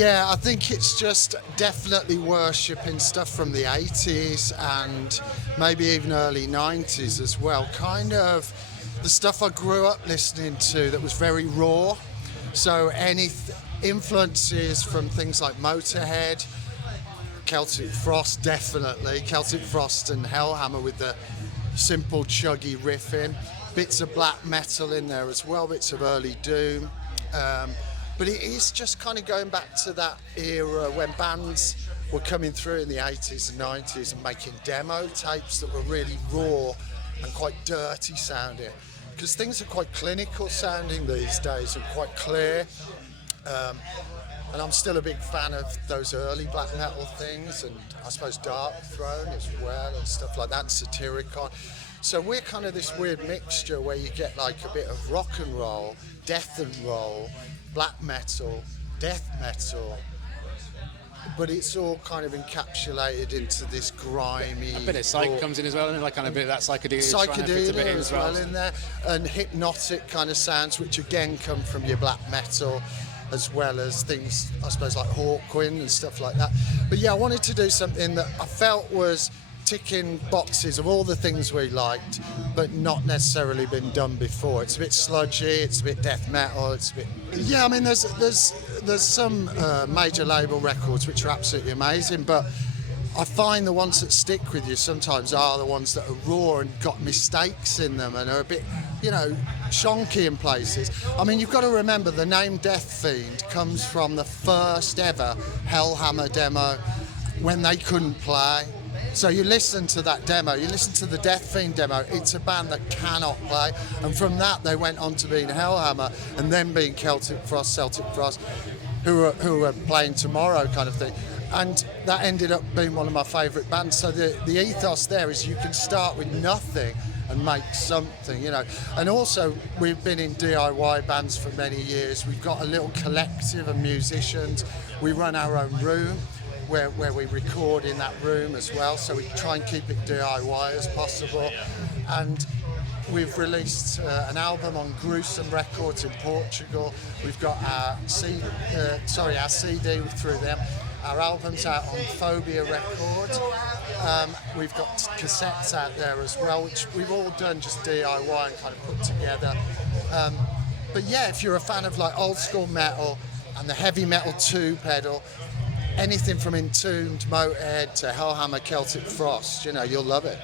Yeah, I think it's just definitely worshipping stuff from the 80s and maybe even early 90s as well. Kind of the stuff I grew up listening to that was very raw. So any influences from things like Motorhead, Celtic Frost, definitely. Celtic Frost and Hellhammer with the simple chuggy riffing. Bits of black metal in there as well, bits of early doom. But it is just kind of going back to that era when bands were coming through in the 80s and 90s and making demo tapes that were really raw and quite dirty sounding. Because things are quite clinical sounding these days and quite clear. And I'm still a big fan of those early black metal things, and I suppose Dark Throne as well and stuff like that, and Satyricon. So we're kind of this weird mixture where you get like a bit of rock and roll, death and roll, black metal, death metal, but it's all kind of encapsulated into this grimy... A bit of psych comes in as well, and like kind of a bit of that psychedelia as well in there, and hypnotic kind of sounds, which again come from your black metal, as well as things, I suppose, like Hawkwind and stuff like that. But yeah, I wanted to do something that I felt was ticking boxes of all the things we liked, but not necessarily been done before. It's a bit sludgy, it's a bit death metal, it's a bit... Yeah, I mean, there's some major label records which are absolutely amazing, but I find the ones that stick with you sometimes are the ones that are raw and got mistakes in them and are a bit, shonky in places. I mean, you've got to remember the name Deathfiend comes from the first ever Hellhammer demo when they couldn't play. So you listen to that demo, you listen to the Deathfiend demo, it's a band that cannot play, and from that they went on to being Hellhammer and then being Celtic Frost, who are playing tomorrow kind of thing. And that ended up being one of my favourite bands. So the ethos there is you can start with nothing and make something, And also, we've been in DIY bands for many years. We've got a little collective of musicians. We run our own room where we record in that room as well. So we try and keep it DIY as possible. And we've released an album on Gruesome Records in Portugal. We've got our CD through them. Our album's out on Phobia Records. We've got cassettes out there as well, which we've all done just DIY and kind of put together. But yeah, if you're a fan of like old school metal and the heavy metal 2 pedal, anything from Entombed, Motorhead to Hellhammer, Celtic Frost, you'll love it.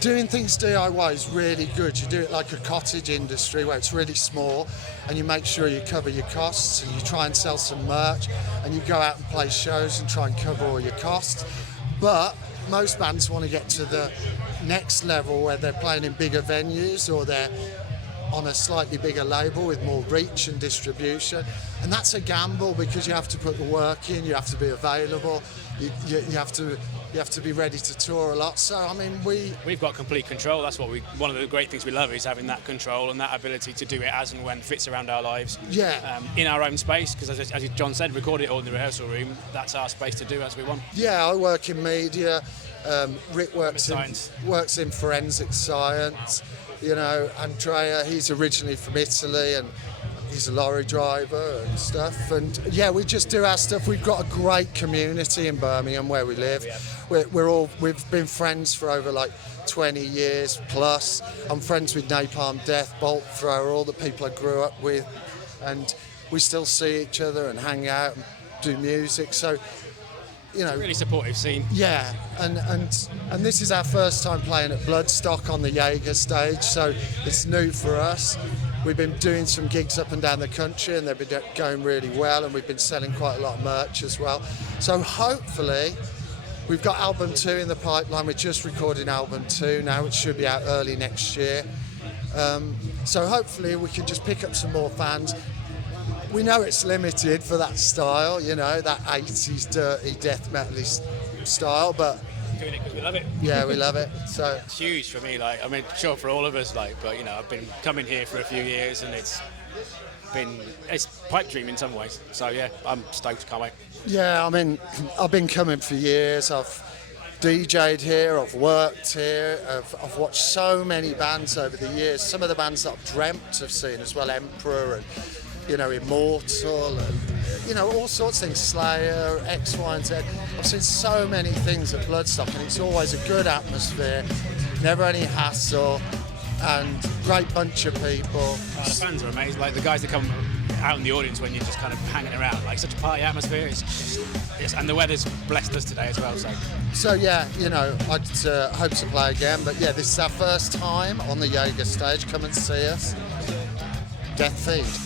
Doing things DIY is really good. You do it like a cottage industry where it's really small and you make sure you cover your costs and you try and sell some merch and you go out and play shows and try and cover all your costs. But most bands want to get to the next level where they're playing in bigger venues or they're on a slightly bigger label with more reach and distribution, and that's a gamble because you have to put the work in, you have to be available, you have to be ready to tour a lot. So I mean, we've got complete control. That's what one of the great things we love is having that control and that ability to do it as and when fits around our lives. Yeah. In our own space, because as John said, record it all in the rehearsal room. That's our space to do as we want. Yeah, I work in media. Rick works in forensic science. Andrea, he's originally from Italy and he's a lorry driver and stuff. And yeah, we just do our stuff. We've got a great community in Birmingham where we live. We've been friends for over like 20 years plus. I'm friends with Napalm Death, Bolt Thrower, all the people I grew up with. And we still see each other and hang out and do music. So, really supportive scene. Yeah, and this is our first time playing at Bloodstock on the Jaeger stage, so it's new for us. We've been doing some gigs up and down the country and they've been going really well, and we've been selling quite a lot of merch as well. So hopefully, we've got album 2 in the pipeline. We're just recording album 2 now, which should be out early next year. So hopefully we can just pick up some more fans. We know it's limited for that style, that 80s dirty death metal style, but doing it because we love it. Yeah, we love it. So it's huge for me. Sure for all of us. But I've been coming here for a few years, and it's pipe dream in some ways. So yeah, I'm stoked. Can't wait. Yeah, I mean, I've been coming for years. I've DJ'd here. I've worked here. I've watched so many bands over the years. Some of the bands that I've dreamt of seeing as well, Emperor and Immortal and you know, all sorts of things, Slayer, X, Y, and Z. I've seen so many things at Bloodstock, and it's always a good atmosphere, never any hassle, and great bunch of people. The fans are amazing. Like the guys that come out in the audience when you're just kind of hanging around, like such a party atmosphere. And the weather's blessed us today as well. So yeah, you know, I'd hope to play again. But yeah, this is our first time on the Jaeger stage. Come and see us. Deathfiend.